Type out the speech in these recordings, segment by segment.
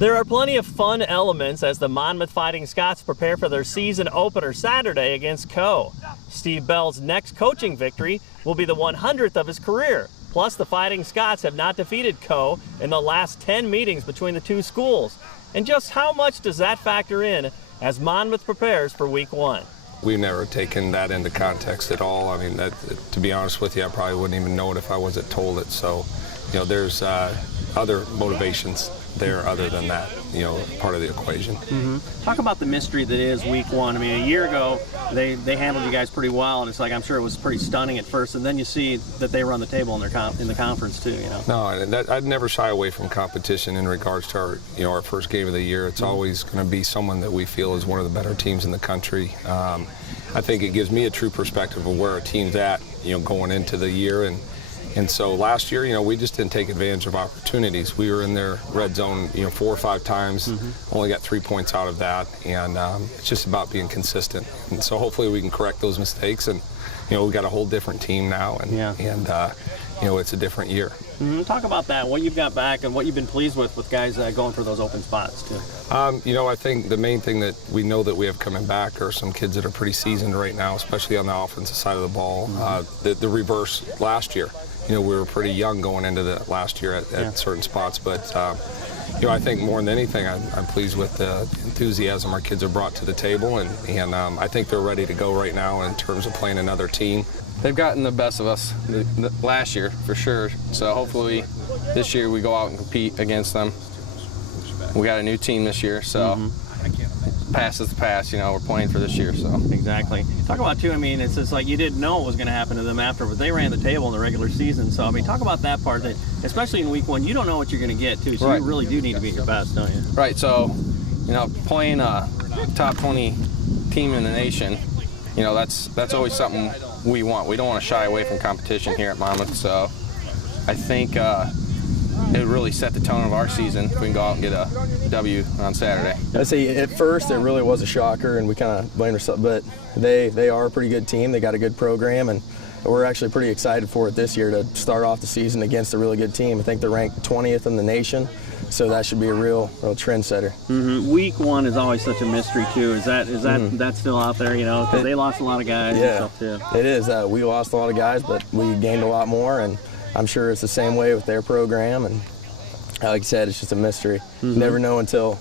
There are plenty of fun elements as the Monmouth Fighting Scots prepare for their season opener Saturday against Coe. Steve Bell's next coaching victory will be the 100th of his career. Plus, the Fighting Scots have not defeated Coe in the last 10 meetings between the two schools. And just how much does that factor in as Monmouth prepares for week 1? We've never taken that into context at all. I mean, to be honest with you, I probably wouldn't even know it if I wasn't told it. So, there's other motivations there other than that, part of the equation. Talk about the mystery that is week 1. I mean, a year ago, they handled you guys pretty well, and it's like, I'm sure it was pretty stunning at first, and then you see that they run the table in the conference too, No, and I'd never shy away from competition in regards to our first game of the year. It's always going to be someone that we feel is one of the better teams in the country. I think it gives me a true perspective of where our team's at, going into the year. And so last year, we just didn't take advantage of opportunities. We were in their red zone, 4 or 5 times, only got 3 points out of that, and it's just about being consistent. And so hopefully we can correct those mistakes, and we've got a whole different team now, and it's a different year. Talk about that, what you've got back and what you've been pleased with guys going for those open spots too. I think the main thing that we know that we have coming back are some kids that are pretty seasoned right now, especially on the offensive side of the ball. The reverse last year. We were pretty young going into the last year at certain spots, but I think more than anything, I'm pleased with the enthusiasm our kids have brought to the table, and I think they're ready to go right now in terms of playing another team. They've gotten the best of us last year, for sure, so hopefully this year we go out and compete against them. We got a new team this year, so past is the past, we're playing for this year, so. Exactly. Talk about, too, I mean, it's just like you didn't know what was going to happen to them after, but they ran the table in the regular season, so, I mean, talk about that part, that especially in week 1, you don't know what you're going to get, too, so you really do need to be at your best, don't you? Right, so, playing a top 20 team in the nation, that's always something we want. We don't want to shy away from competition here at Monmouth, so I think it really set the tone of our season if we can go out and get a W on Saturday. I'd say at first it really was a shocker, and we kind of blamed ourselves, but they are a pretty good team. They got a good program, and we're actually pretty excited for it this year to start off the season against a really good team. I think they're ranked 20th in the nation, so that should be a real trendsetter. Week 1 is always such a mystery too. Is that still out there? Because they lost a lot of guys. Yeah, and stuff too. It is. We lost a lot of guys, but we gained a lot more, and I'm sure it's the same way with their program. And like I said, it's just a mystery. You never know until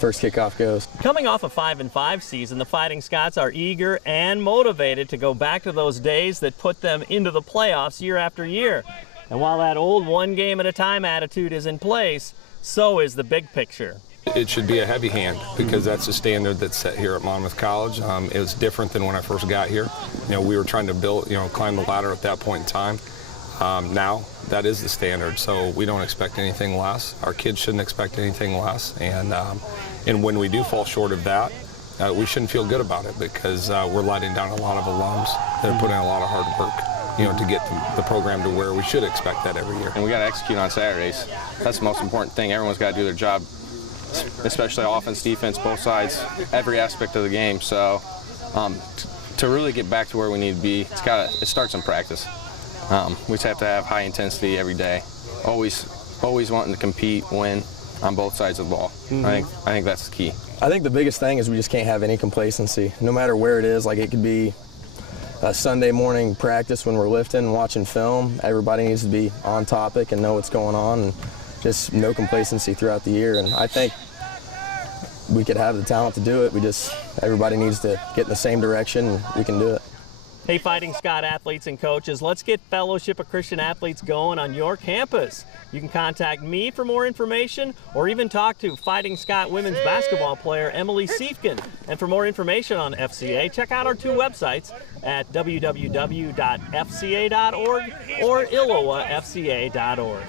first kickoff goes. Coming off a 5-5 season, the Fighting Scots are eager and motivated to go back to those days that put them into the playoffs year after year. And while that old one game at a time attitude is in place, so is the big picture. It should be a heavy hand because that's the standard that's set here at Monmouth College. It was different than when I first got here. We were trying to build, climb the ladder at that point in time. Now that is the standard, so we don't expect anything less. Our kids shouldn't expect anything less, and when we do fall short of that, we shouldn't feel good about it because we're letting down a lot of alums that are putting in a lot of hard work, to get the program to where we should expect that every year. And we got to execute on Saturdays. That's the most important thing. Everyone's got to do their job, especially offense, defense, both sides, every aspect of the game. So to really get back to where we need to be, it starts in practice. We just have to have high intensity every day. Always wanting to compete, win on both sides of the ball. I think that's the key. I think the biggest thing is we just can't have any complacency, no matter where it is. Like, it could be a Sunday morning practice when we're lifting and watching film. Everybody needs to be on topic and know what's going on, and just no complacency throughout the year. And I think we could have the talent to do it. Everybody needs to get in the same direction, and we can do it. Hey, Fighting Scot athletes and coaches, let's get Fellowship of Christian Athletes going on your campus. You can contact me for more information or even talk to Fighting Scot women's basketball player Emily Siefkin. And for more information on FCA, check out our 2 websites at www.fca.org or illowafca.org.